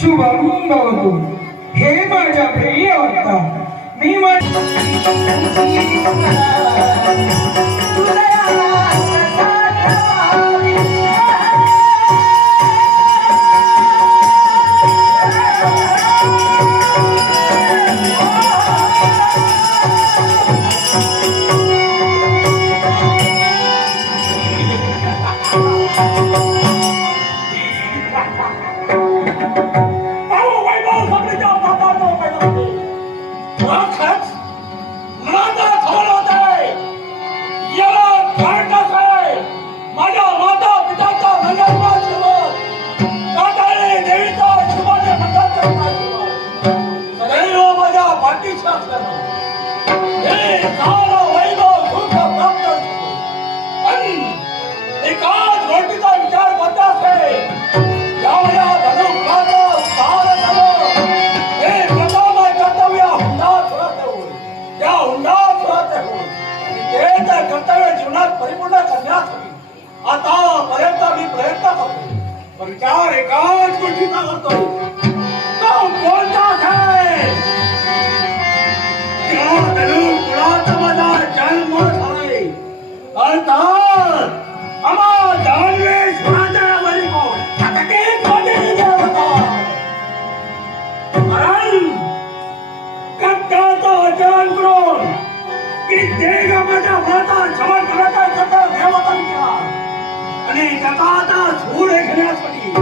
शुभम भवतु हे माझ्या प्रिय होता मी सारा वैभव सुख प्राप्त होतो. पण एकाच गोष्टीचा विचार करत असते. या धनुकाचा सार झालं हे प्रथम कर्तव्य हुंडात होते होय. त्या हुंडात होते होय. ते तर कर्तव्य जीवनात परिपूर्ण करण्यासाठी आतापर्यंत मी प्रयत्न करतो. पण विचार एकाच गोष्टीचा करतोय. तो कोणताच आहे. त्या धनुकुळात माझा जन्म झालाय. अर्थात आम्हा दानवेश्वराच्या वरी कोण सकटीत कोणी देवता. कारण कट्टाचा वचन करून की देव माझ्या व्रता क्षमा करायचा सगळा देवता केला आणि त्याचा आता सूड घेण्यासाठी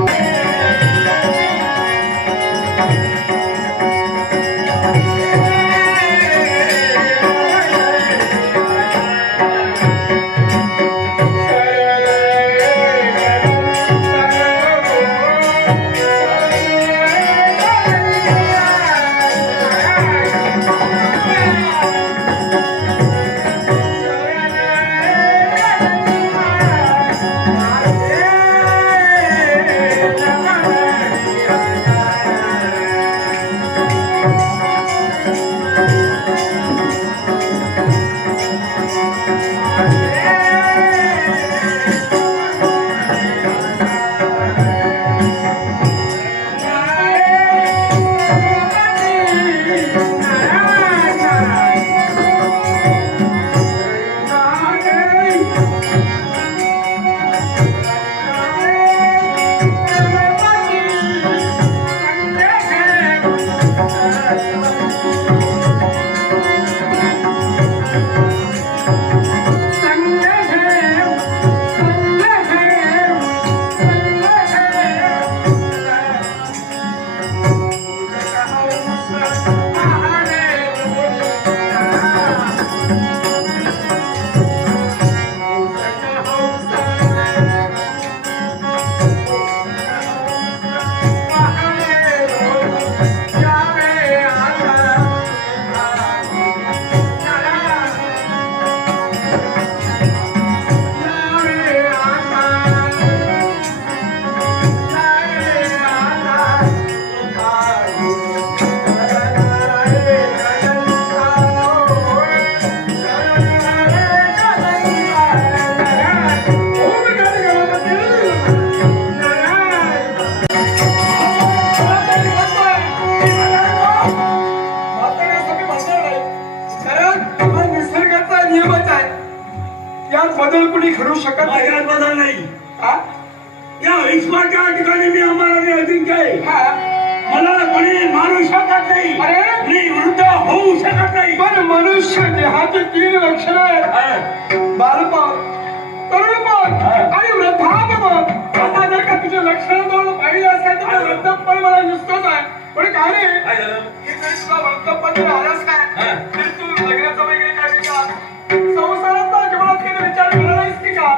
बदल कुणी करू शकत नाही. यात बदल नाही. या विश्वाच्या ठिकाणी मी आम्हाला अजिंक्य आहे. मला कोणी मारू शकत नाही. मी वृद्ध होऊ शकत नाही. पण मनुष्य देहाची 3 लक्षणं आहेत. बालपण, तरुणपण आणि वृद्धापण. आता जर का तुझे लक्षण दोन पाहिजे असेल तर वृद्धपण मला दिसतच आहे. पण काय रे तुला वृद्धपण आलंच काय तरी तू लग्नाचा वगैरे काय विचार संसाराचा जीवनात काही विचार केला नाहीस की का?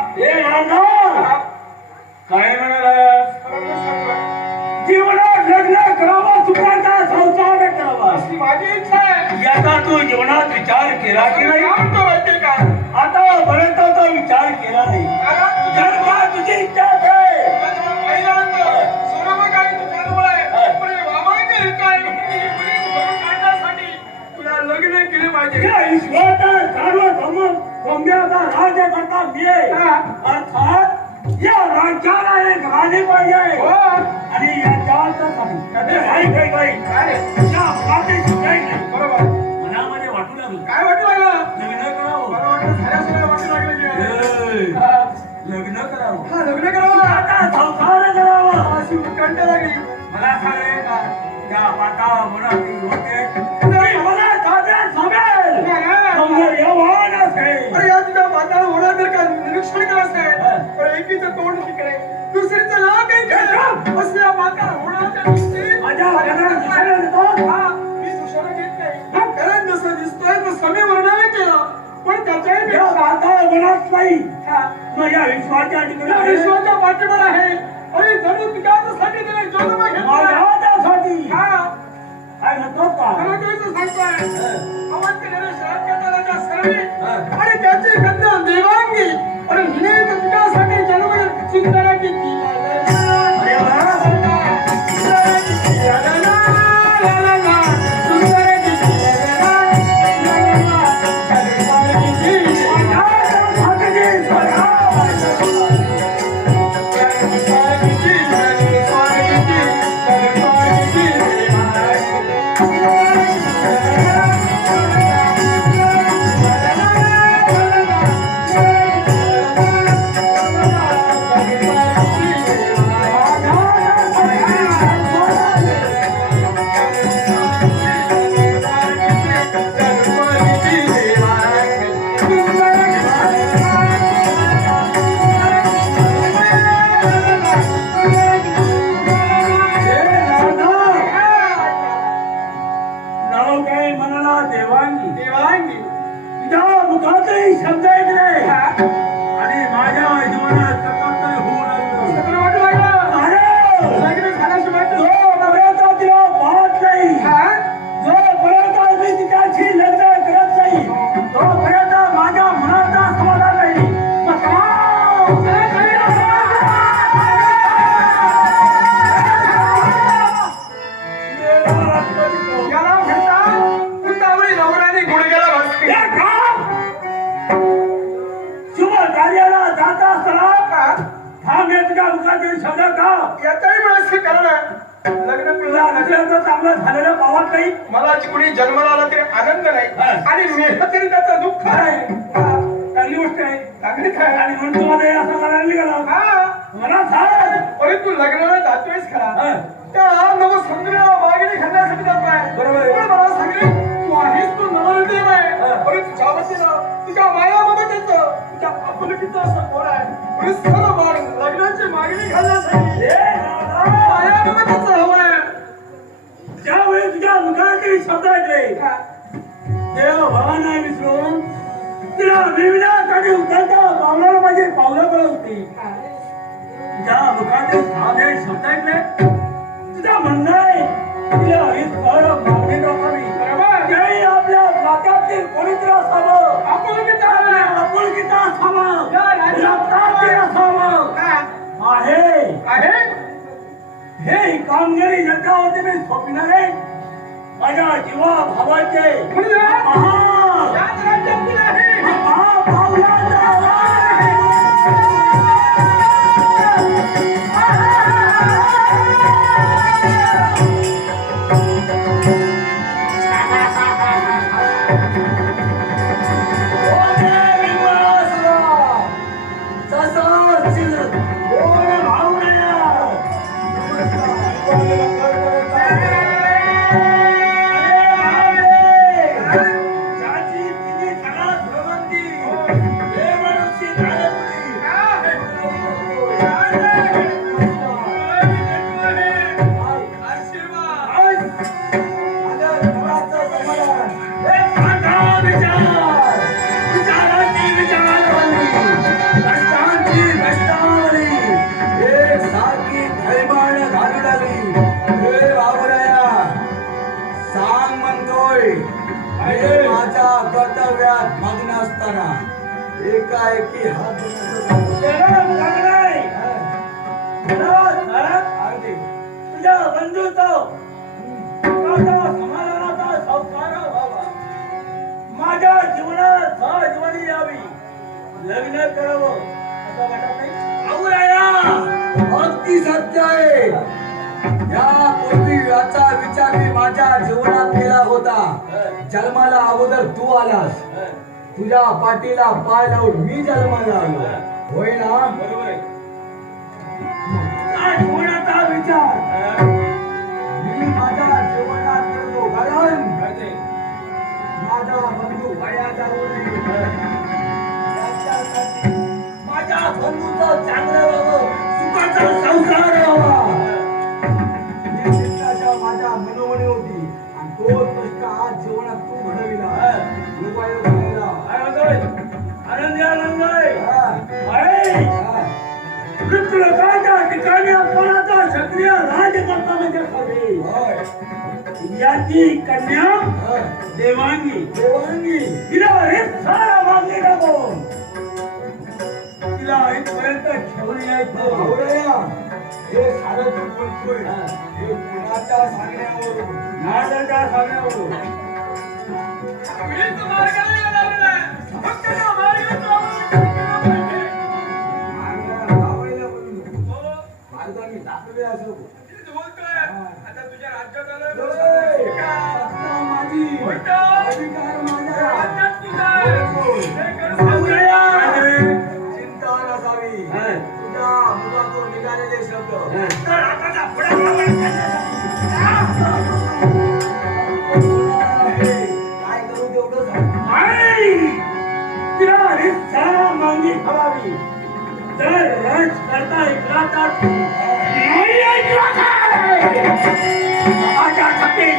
काय म्हणाला जीवनात लग्न करावा सुखाचा संसार करावा अशी माझी इच्छा आहे. याचा तू जीवनात विचार केला की नाही? म्हणतो माहिती का आतापर्यंत तो विचार केला नाही. जर का तुझी इच्छा आहे लग्न केले पाहिजे. राज्य करता मी अर्थात या राज्याला एक राणी पाहिजे आणि बरोबर मनामध्ये वाटू लागलं. काय वाटू लागलं? लग्न करावं. मला वाटलं झाल्याशिवाय वाटू लागलं. लग्न करावं. लग्न करावं आता संसार करावा अशी उत्कंठ लागली. मला सांग त्या माता मुलाची होते मला साध्या समेल समजा यवान असेल. अरे या तुझ्या माताला होणार जर का निरीक्षण केलं असेल तर एकीचं तोंड तिकडे दुसरीचं नाव काही असल्या माता होणार माझ्या घरात दिसायला देतो. मी दुसऱ्याला घेत नाही. कारण जसं दिसतोय तर समी वर्णन केलं पण त्याच्याही आता मनात नाही. माझ्या विश्वाच्या ठिकाणी विश्वाच्या पाठीवर आहे. अरे जणू तुझ्यासाठी दिले जन्म माझ्यासाठी काय म्हणतो का सांगतोय अवंत गणेश राज्याचा राजा देवांगी आणि त्याची कन्या देवांगी आणि हिने तुझ्यासाठी जन्म सुंदर किती अरे वा. नाव काय म्हणाला देवांगी. देवांगी तुझ्या मुखातही शब्द ऐकले आणि माझ्या जीवनात सतत होऊ लागलो. सगळं वाटू लागलं अरे लग्न झाल्याशिवाय जोपर्यंत तिला पाहत नाही, जोपर्यंत मी तिच्याशी लग्न करत नाही, तोपर्यंत माझ्या मनाचा समाधान नाही. मग याला म्हणतात उतावळी नवऱ्याने गुडघ्याला बसते. शुभ कार्याला जात असताना थांब हे तुझ्या मुखातील शब्द का याचाही मला कारण आहे. लग्न तुझा केलं अनुग्रहाचं चांगलं झालेलं पावत नाही. मला कुणी जन्माला आला तरी आनंद नाही आणि मेलं तरी त्याचं दुःख आहे. चांगली गोष्ट आहे. चांगलीच आहे आणि म्हणतो मध्ये असं मला निघाला मला सांग. अरे तू लग्नाला जातोयस खरा त्या नव समुद्र मागणी खाण्यासाठी जातोय. बरोबर. पण मला सांगले तू आहेस तू नवरदेव आहे. अरे तुझ्या वतीनं तुझ्या मायाममतेचं तुझ्या आपुलकीचं असं कोण आहे. अरे सर्व बाळ लग्नाची मागणी घालण्यासाठी मायाममतेचं हवं आहे. ज्यावेळी तुझ्या मुखातील शब्द ऐकले देव भावांना विसरून तिला विविधासाठी उतरता पावलाला माझे पावलं कळत होती. तुझ्या मुखातील साधे शब्द ऐकले तुझं म्हणणं आहे तिला हीच फळ मागणी नसावी. बरोबर. त्याही आपल्या नात्यातील कोणीतरी असावं, आपुलकीचं हवं आहे. आपुलकीचं असावं, या राज्यात रक्ताचे असावं. आहे आहे हे कामगिरी ज्यांच्यावरती मी सोपणार आहे माझ्या जीवा भावाचे म्हणजे महा याच राज्यातील आहे. महाभावनाचा कर्तव्यात मग्न असताना एकाएकी हात तुझ्या बंधूचा समाधानाचा संस्कार व्हावा. माझ्या जीवनात सहजीवनी यावी, लग्न करावं असं वाटत नाही. अवराया अगदी सत्य आहे. यापूर्वी याचा विचार मी माझ्या जीवनात केला होता. जन्माला अगोदर तू आलास, तुझ्या पाठीला पाय लावून मी जन्माला आलो. होय ना? बरोबर आहे. जीवनाचा विचार मी माझ्या जीवनात करतो, कारण माझा बंधू भयाचा माझ्या बंधूचं चांगलं व्हावं, सुखाचा संसार व्हावा माझ्या मनोमनी होती. आणि तो कष्ट आज जीवनात तू घडविला. आनंदी आनंद मृत्यूलोकाच्या ठिकाणी अपमानाचा क्षत्रिय राज्यकर्ता म्हणजे खरे. याची कन्या देवांगी. देवांगी तिला हे होय. हे कुणाच्या सांगण्यावरून नादाच्या सांगण्यावरून मीच मार्गाला येणार नाही. फक्त त्या मार्गाला जाऊन केलं पाहिजे. मार्गाला लावायला बोलू नको. मार्गाने दाखवे असं बोल. तेच बोलतोय. आता तुझ्या राज्यात आलोय. सत्ता माझी. अधिकार माझा. राज्यात तुझा. हे करू चिंता नसावी. तुझ्या मुखातून निघालेले शब्द तर आता पुढे काय करू तेवढं मागणी हवावी तर रच करता ऐकला तर नाही ऐकला काय? माझ्या छाती